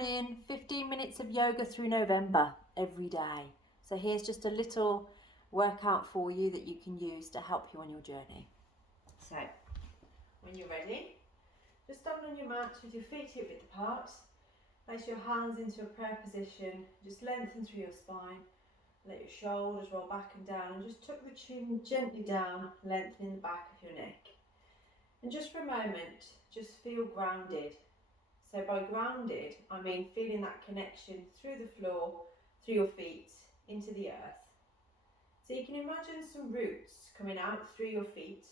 in 15 minutes of yoga through November every day. So here's just a little workout for you that you can use to help you on your journey. So when you're ready, just stand on your mat with your feet hip width apart. Place your hands into a prayer position. Just lengthen through your spine. Let your shoulders roll back and down, and just tuck the chin gently down, lengthening the back of your neck. And just for a moment, just feel grounded. So by grounded, I mean feeling that connection through the floor, through your feet, into the earth. So you can imagine some roots coming out through your feet,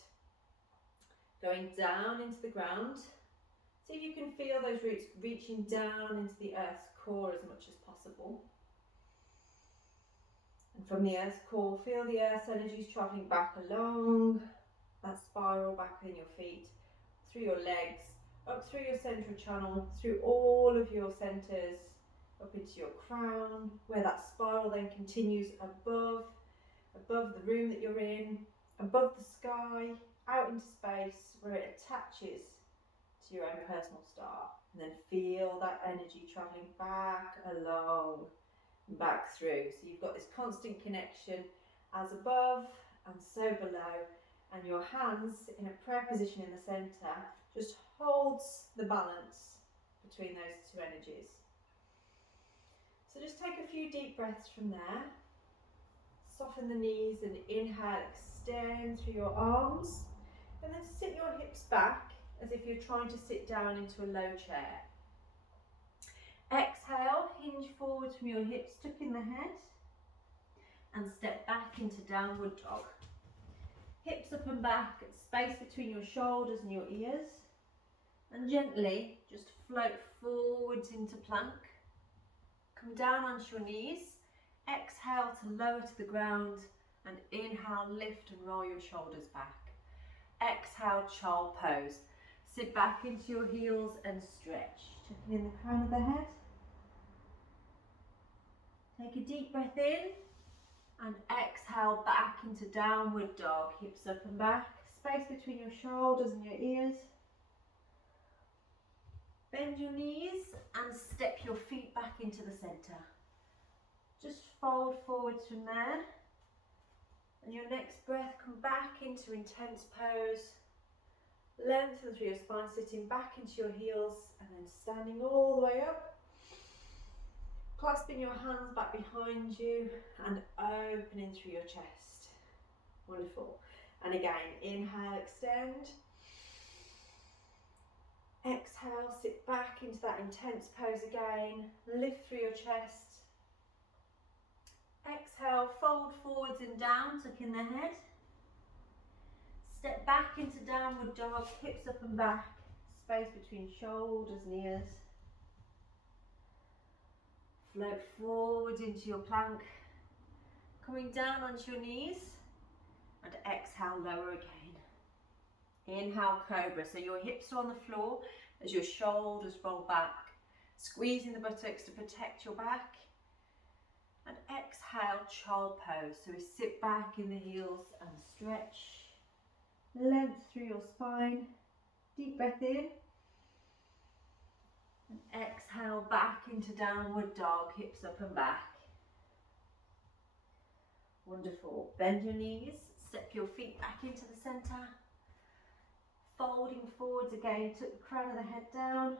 going down into the ground. See if you can feel those roots reaching down into the earth's core as much as possible. And from the earth's core, feel the earth's energies travelling back along that spiral back within your feet, through your legs, up through your central channel, through all of your centres, up into your crown, where that spiral then continues above the room that you're in, above the sky, out into space, where it attaches to your own personal star. And then feel that energy travelling back along, back through. So you've got this constant connection as above and so below, and your hands in a prayer position in the centre just holds the balance between those two energies. So just take a few deep breaths from there. Soften the knees and inhale, extend through your arms, and then sit your hips back as if you're trying to sit down into a low chair. Exhale, hinge forward from your hips, tuck in the head, and step back into downward dog. Hips up and back, space between your shoulders and your ears, and gently just float forwards into plank. Come down onto your knees, exhale to lower to the ground, and inhale, lift and roll your shoulders back. Exhale, child pose. Sit back into your heels and stretch. Checking in the crown of the head. Take a deep breath in and exhale back into downward dog. Hips up and back, space between your shoulders and your ears. Bend your knees and step your feet back into the centre. Just fold forwards from there. And your next breath, come back into intense pose. Lengthen through your spine, sitting back into your heels and then standing all the way up. Clasping your hands back behind you and opening through your chest. Wonderful. And again, inhale, extend. Exhale, sit back into that intense pose again. Lift through your chest. Exhale, fold forwards and down, tuck in the head. Step back into downward dog, hips up and back, space between shoulders and ears. Float forward into your plank, coming down onto your knees, and exhale, lower again. Inhale, cobra, so your hips are on the floor as your shoulders roll back, squeezing the buttocks to protect your back. And exhale, child pose, so we sit back in the heels and stretch. Length through your spine, deep breath in, and exhale back into downward dog, hips up and back. Wonderful. Bend your knees, step your feet back into the centre, folding forwards again, tuck the crown of the head down,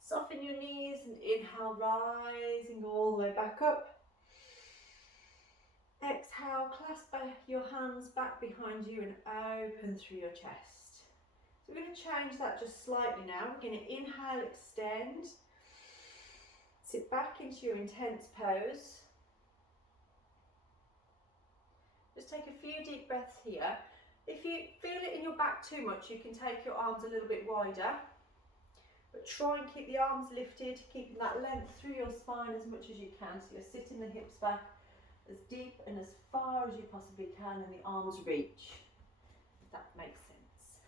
soften your knees and inhale, rising all the way back up. Exhale, clasp your hands back behind you and open through your chest. So we're going to change that just slightly now. We're going to inhale, extend. Sit back into your intense pose. Just take a few deep breaths here. If you feel it in your back too much, you can take your arms a little bit wider. But try and keep the arms lifted, keeping that length through your spine as much as you can. So you're sitting the hips back as deep and as far as you possibly can, and the arms reach, if that makes sense.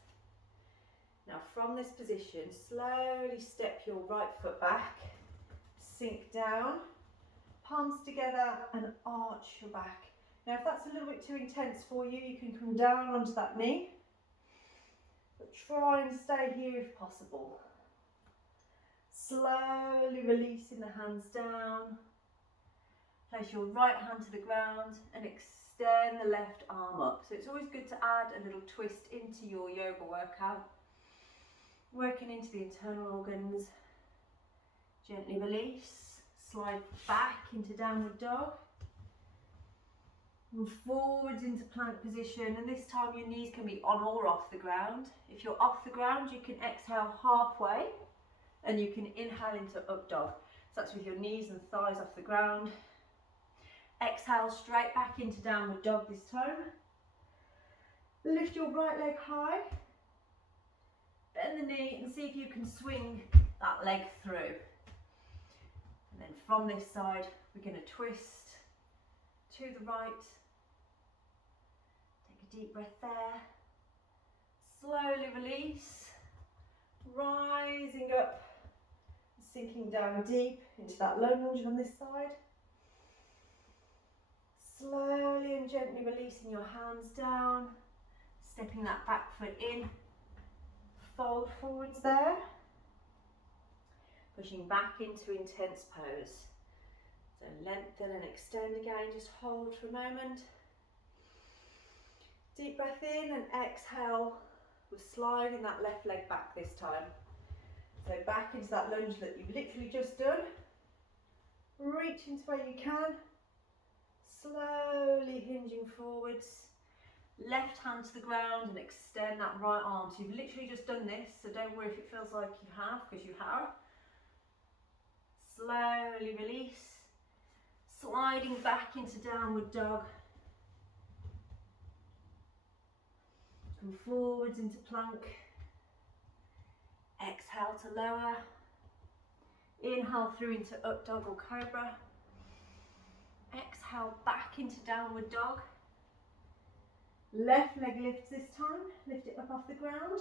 Now from this position, slowly step your right foot back, sink down, palms together and arch your back. Now if that's a little bit too intense for you, you can come down onto that knee, but try and stay here if possible. Slowly releasing the hands down. Place your right hand to the ground and extend the left arm up. So it's always good to add a little twist into your yoga workout. Working into the internal organs. Gently release. Slide back into downward dog. And forwards into plank position, and this time your knees can be on or off the ground. If you're off the ground, you can exhale halfway and you can inhale into up dog. So that's with your knees and thighs off the ground. Exhale straight back into downward dog this time. Lift your right leg high, bend the knee and see if you can swing that leg through. And then from this side, we're going to twist to the right. Take a deep breath there. Slowly release. Rising up, sinking down deep into that lunge on this side. Slowly and gently releasing your hands down, stepping that back foot in, fold forwards there, pushing back into intense pose. So lengthen and extend again, just hold for a moment. Deep breath in and exhale. We're sliding that left leg back this time. So back into that lunge that you've literally just done. Reach into where you can. Slowly hinging forwards. Left hand to the ground and extend that right arm. So you've literally just done this, so don't worry if it feels like you have, because you have. Slowly release. Sliding back into downward dog. Come forwards into plank. Exhale to lower. Inhale through into up dog or cobra. Exhale back into downward dog. Left leg lifts this time. Lift it up off the ground.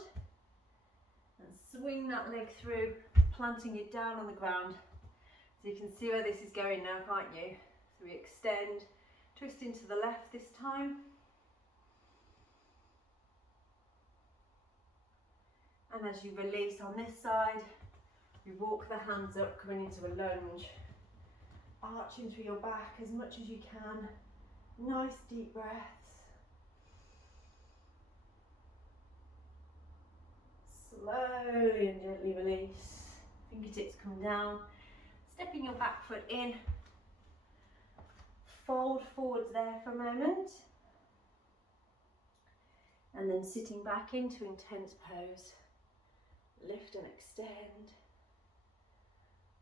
And swing that leg through, planting it down on the ground. So you can see where this is going now, can't you? So we extend, twist into the left this time. And as you release on this side, you walk the hands up, coming into a lunge. Arching through your back as much as you can. Nice deep breaths. Slowly and gently release. Fingertips come down. Stepping your back foot in. Fold forwards there for a moment. And then sitting back into intense pose. Lift and extend.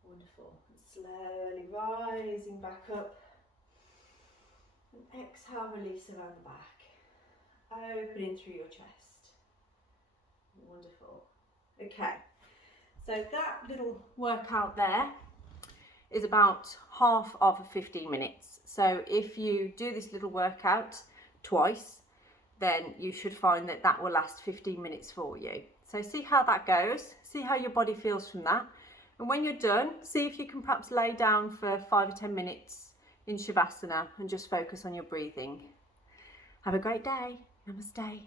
Wonderful. And slowly rising back up. And exhale, release around the back. Opening through your chest. Wonderful. Okay. So that little workout there is about half of 15 minutes. So if you do this little workout twice, then you should find that that will last 15 minutes for you. So see how that goes, see how your body feels from that. And when you're done, see if you can perhaps lay down for 5 or 10 minutes in Shavasana and just focus on your breathing. Have a great day. Namaste.